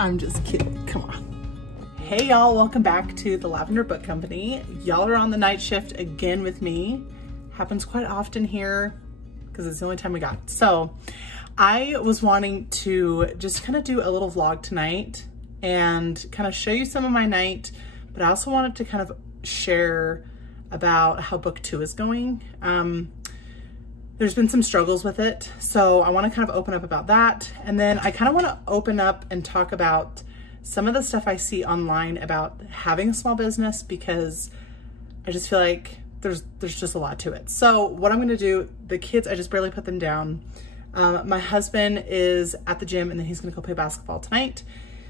I'm just kidding, come on. Hey y'all, welcome back to the Lavender Book Company. Y'all are on the night shift again with me. Happens quite often here because it's the only time we got. So I was wanting to just kind of do a little vlog tonight and kind of show you some of my night, but I also wanted to kind of share about how book 2 is going. There's been some struggles with it, so I want to kind of open up about that. And then I kind of want to open up and talk about some of the stuff I see online about having a small business, because I just feel like there's just a lot to it. So what I'm going to do, the kids, I just barely put them down. My husband is at the gym and then he's going to go play basketball tonight.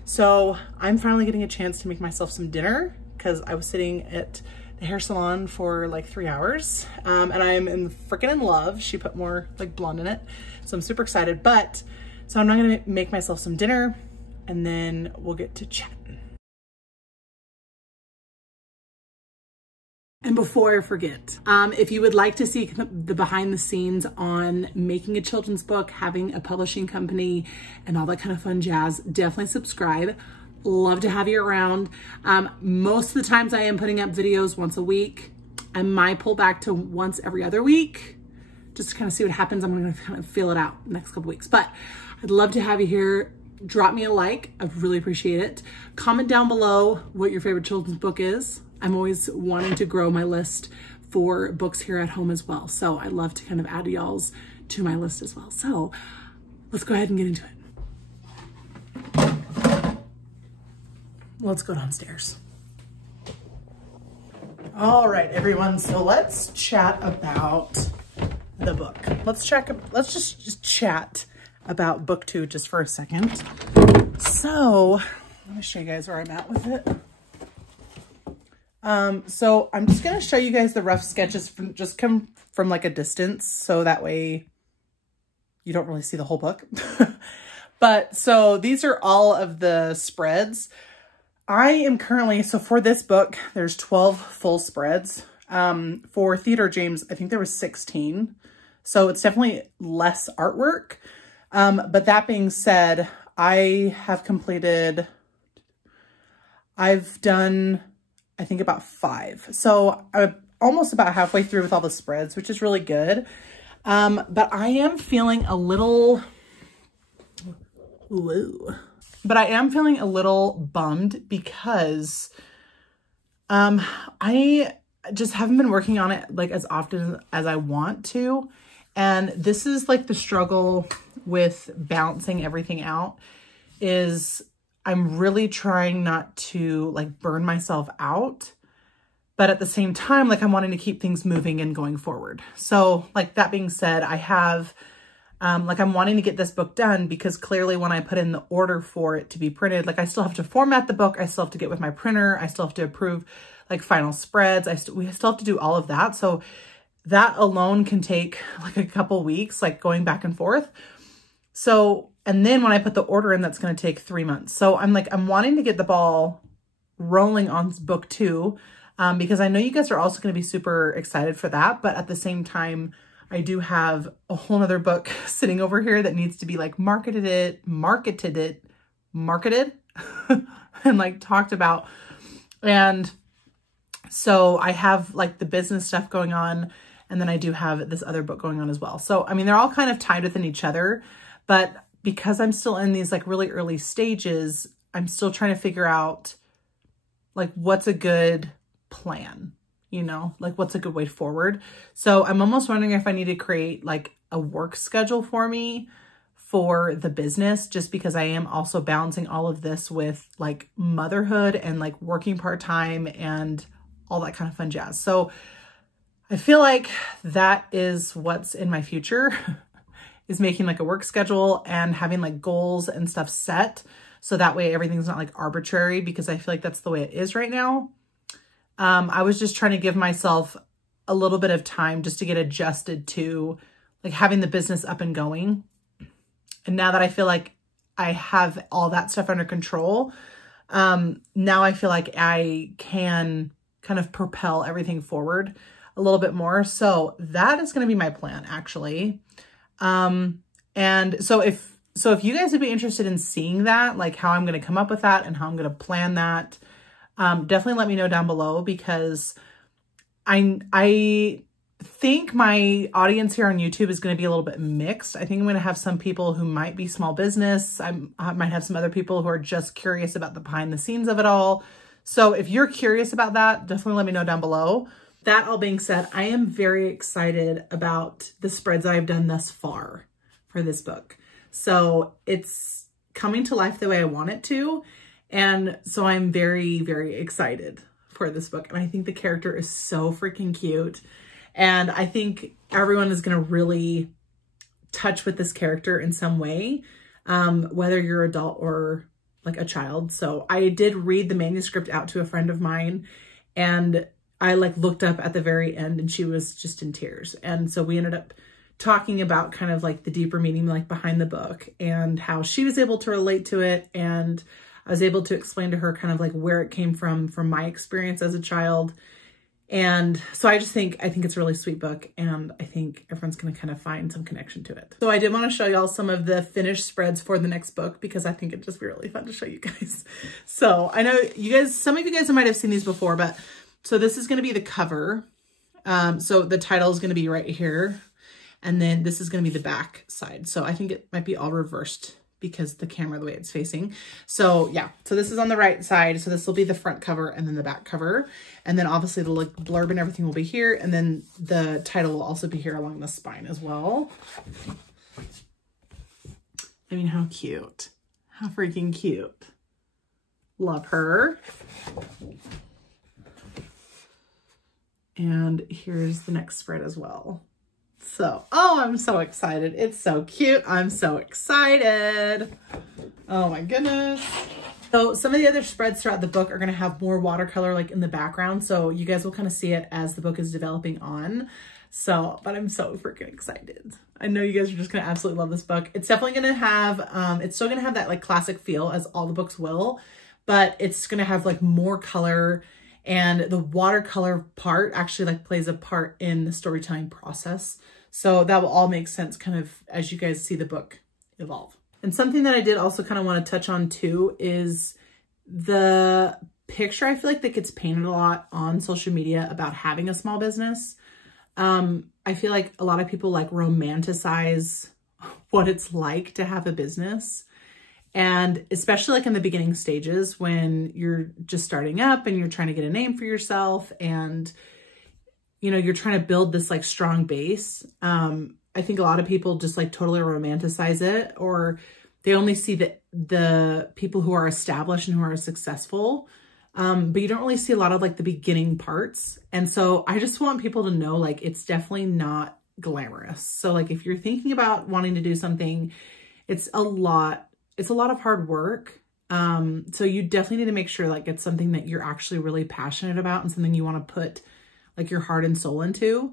So I'm finally getting a chance to make myself some dinner because I was sitting at the hair salon for like 3 hours. And I'm freaking in love. She put more like blonde in it. So I'm super excited, so I'm not gonna make myself some dinner and then we'll get to chatting. And before I forget, if you would like to see the behind the scenes on making a children's book, having a publishing company and all that kind of fun jazz, definitely subscribe. Love to have you around. Most of the times I am putting up videos once a week. I might pull back to once every other week just to kind of see what happens. I'm going to kind of feel it out the next couple weeks, but I'd love to have you here. Drop me a like. I really appreciate it. Comment down below what your favorite children's book is. I'm always wanting to grow my list for books here at home as well. So I love to kind of add y'all's to my list as well. So let's go ahead and get into it. Let's go downstairs. All right, everyone. So let's chat about the book. Let's just chat about book 2 just for a second. So let me show you guys where I'm at with it. So I'm just going to show you guys the rough sketches from like a distance. So that way you don't really see the whole book. But so these are all of the spreads. I am currently, so for this book, there's 12 full spreads. For Theodore James, I think there was 16. So it's definitely less artwork. But that being said, I've done, I think about 5. So I'm almost about halfway through with all the spreads, which is really good. But I am feeling a little, bummed because I just haven't been working on it like as often as I want to. And this is like the struggle with balancing everything out, is I'm really trying not to like burn myself out, but at the same time, like I'm wanting to keep things moving and going forward. So like that being said, I have I'm wanting to get this book done because clearly when I put in the order for it to be printed, like I still have to format the book. I still have to get with my printer. I still have to approve like final spreads. We still have to do all of that. So that alone can take like a couple weeks, like going back and forth. So, and then when I put the order in, that's going to take 3 months. So I'm wanting to get the ball rolling on book 2 because I know you guys are also going to be super excited for that. But at the same time, I do have a whole nother book sitting over here that needs to be like marketed and like talked about. And so I have like the business stuff going on, and then I do have this other book going on as well. So, I mean, they're all kind of tied within each other, but because I'm still in these like really early stages, I'm still trying to figure out like what's a good plan. You know, like what's a good way forward. So I'm almost wondering if I need to create like a work schedule for me for the business, just because I am also balancing all of this with like motherhood and like working part-time and all that kind of fun jazz. So I feel like that is what's in my future is making like a work schedule and having like goals and stuff set. So that way everything's not like arbitrary, because I feel like that's the way it is right now. I was just trying to give myself a little bit of time just to get adjusted to like having the business up and going. And now that I feel like I have all that stuff under control, now I feel like I can kind of propel everything forward a little bit more. So that is going to be my plan, actually. And so if So if you guys would be interested in seeing that, like how I'm going to come up with that and how I'm going to plan that, definitely let me know down below, because I think my audience here on YouTube is going to be a little bit mixed. I think I'm going to have some people who might be small business. I might have some other people who are just curious about the behind the scenes of it all. So if you're curious about that, definitely let me know down below. That all being said, I am very excited about the spreads I've done thus far for this book. So it's coming to life the way I want it to. And so I'm very, very excited for this book. And I think the character is so freaking cute. And I think everyone is going to really touch with this character in some way, whether you're adult or like a child. So I did read the manuscript out to a friend of mine, and I like looked up at the very end and she was just in tears. And so we ended up talking about kind of like the deeper meaning, like behind the book, and how she was able to relate to it. And I was able to explain to her kind of like where it came from my experience as a child. And so I think it's a really sweet book, and I think everyone's going to kind of find some connection to it. So I did want to show y'all some of the finished spreads for the next book, because I think it'd just be really fun to show you guys. So I know you guys, some of you guys might have seen these before, but so this is going to be the cover. So the title is going to be right here. And then this is going to be the back side. So I think it might be all reversed because the camera, the way it's facing. So yeah, so this is on the right side. So this will be the front cover and then the back cover. And then obviously the like blurb and everything will be here. And then the title will also be here along the spine as well. I mean, how cute. How freaking cute. Love her. And here's the next spread as well. So, oh, I'm so excited. It's so cute. I'm so excited. Oh my goodness. So some of the other spreads throughout the book are going to have more watercolor like in the background. So you guys will kind of see it as the book is developing on. So, but I'm so freaking excited. I know you guys are just going to absolutely love this book. It's definitely going to have, it's still going to have that like classic feel as all the books will, but it's going to have like more color. And the watercolor part actually like plays a part in the storytelling process. So that will all make sense kind of as you guys see the book evolve. And something that I did also kind of want to touch on too is the picture I feel like that gets painted a lot on social media about having a small business. I feel like a lot of people like romanticize what it's like to have a business. And especially like in the beginning stages when you're just starting up and you're trying to get a name for yourself and, you know, you're trying to build this like strong base. I think a lot of people just like totally romanticize it, or they only see the people who are established and who are successful. But you don't really see a lot of like the beginning parts. And so I just want people to know like it's definitely not glamorous. So like if you're thinking about wanting to do something, it's a lot of hard work. So you definitely need to make sure like it's something that you're actually really passionate about and something you want to put like your heart and soul into.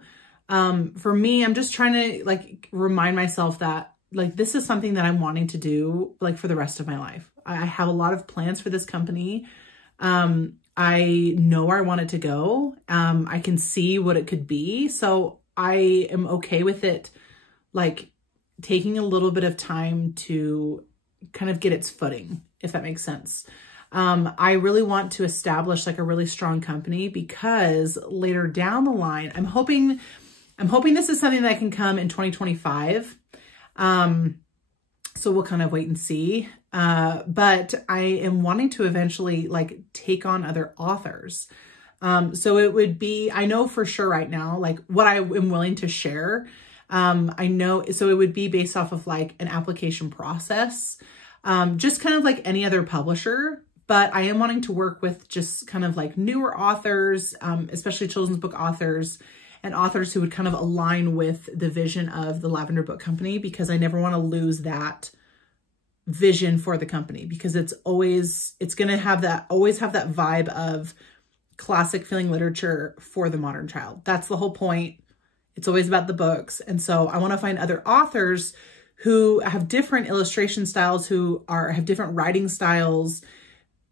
For me, I'm just trying to like remind myself that like this is something that I'm wanting to do like for the rest of my life. I have a lot of plans for this company. I know where I want it to go. I can see what it could be. So I am okay with it like taking a little bit of time to kind of get its footing, if that makes sense. I really want to establish like a really strong company because later down the line, I'm hoping this is something that can come in 2025. So we'll kind of wait and see. But I am wanting to eventually like take on other authors. So it would be, I know for sure right now, like what I am willing to share. I know, so it would be based off of like an application process, just kind of like any other publisher, but I am wanting to work with just kind of like newer authors, especially children's book authors and authors who would kind of align with the vision of the Lavender Book Company, because I never want to lose that vision for the company, because it's going to always have that vibe of classic feeling literature for the modern child. That's the whole point. It's always about the books. And so I want to find other authors who have different illustration styles, who have different writing styles,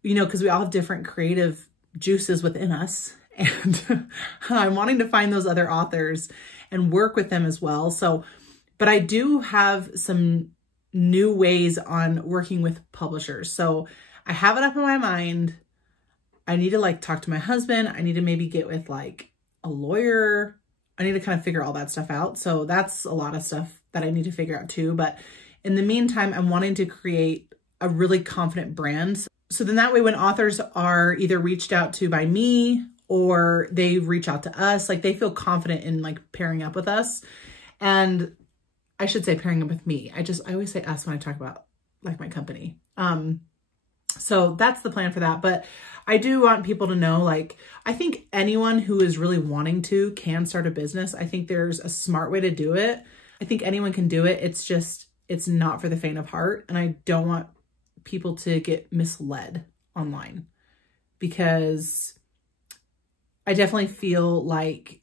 you know, because we all have different creative juices within us. And I'm wanting to find those other authors and work with them as well. So, but I do have some new ways on working with publishers. So I have it up in my mind. I need to like talk to my husband. I need to maybe get with like a lawyer. I need to kind of figure all that stuff out. So that's a lot of stuff that I need to figure out too. But in the meantime, I'm wanting to create a really confident brand. So then that way when authors are either reached out to by me or they reach out to us, like they feel confident in like pairing up with us. And I should say pairing up with me. I always say us when I talk about like my company. So that's the plan for that. But I do want people to know, like, I think anyone who is really wanting to can start a business. I think there's a smart way to do it. I think anyone can do it. It's just, it's not for the faint of heart. And I don't want people to get misled online, because I definitely feel like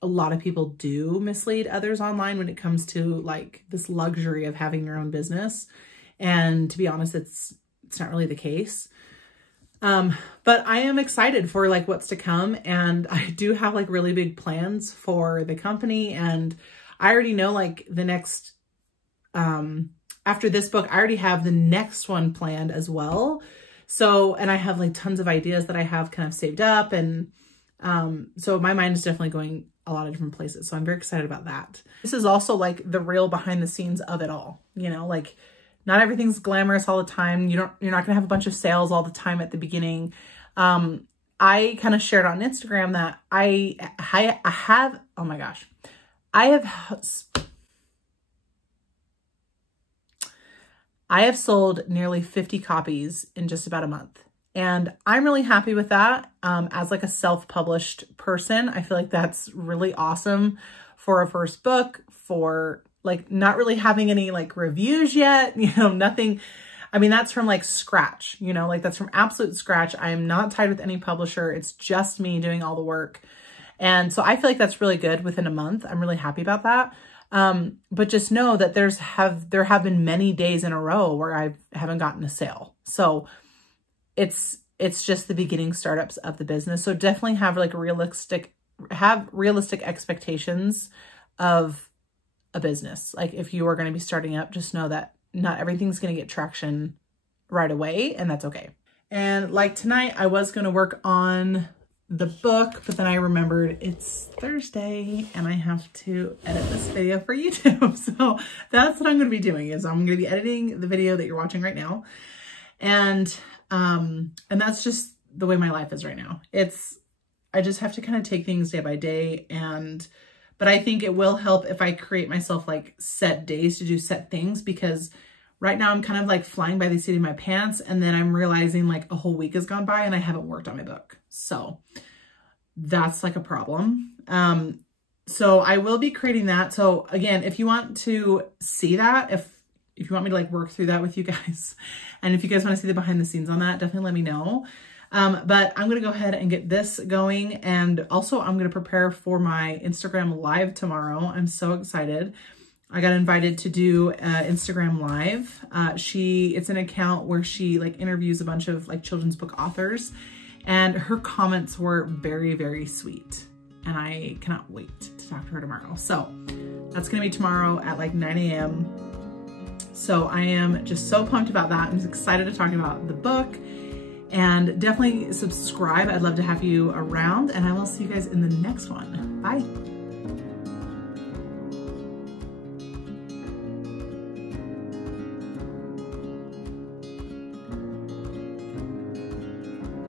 a lot of people do mislead others online when it comes to like this luxury of having your own business. And to be honest, it's not really the case. But I am excited for like what's to come. And I do have like really big plans for the company. And I already know like the next, after this book, I already have the next one planned as well. So, and I have like tons of ideas that I have kind of saved up. And, so my mind is definitely going a lot of different places. So I'm very excited about that. This is also like the real behind the scenes of it all, you know, like not everything's glamorous all the time. You're not gonna have a bunch of sales all the time at the beginning. I kind of shared on Instagram that I have, oh my gosh, I have sold nearly 50 copies in just about a month. And I'm really happy with that. As like a self-published person, I feel like that's really awesome for a first book, for like not really having any like reviews yet, you know, nothing. I mean, that's from like scratch, you know, like that's from absolute scratch. I am not tied with any publisher. It's just me doing all the work. And so I feel like that's really good within a month. I'm really happy about that. But just know that there have been many days in a row where I haven't gotten a sale. So it's just the beginning startups of the business. So definitely have like realistic expectations of a business. Like if you are going to be starting up, just know that not everything's going to get traction right away, and that's okay. And like tonight, I was going to work on the book, but then I remembered it's Thursday and I have to edit this video for YouTube. So that's what I'm going to be doing, is I'm going to be editing the video that you're watching right now. And that's just the way my life is right now. I just have to kind of take things day by day. But I think it will help if I create myself like set days to do set things, because right now I'm kind of like flying by the seat of my pants. And then I'm realizing like a whole week has gone by and I haven't worked on my book. So that's like a problem. So I will be creating that. So again, if you want to see that, if you want me to like work through that with you guys, and if you guys want to see the behind the scenes on that, definitely let me know. But I'm going to go ahead and get this going. And also I'm going to prepare for my Instagram live tomorrow. I'm so excited. I got invited to do Instagram live. It's an account where she like interviews a bunch of like children's book authors, and her comments were very, very sweet. And I cannot wait to talk to her tomorrow. So that's going to be tomorrow at like 9 a.m. So I am just so pumped about that. I'm excited to talk about the book, and definitely subscribe. I'd love to have you around, and I will see you guys in the next one. Bye.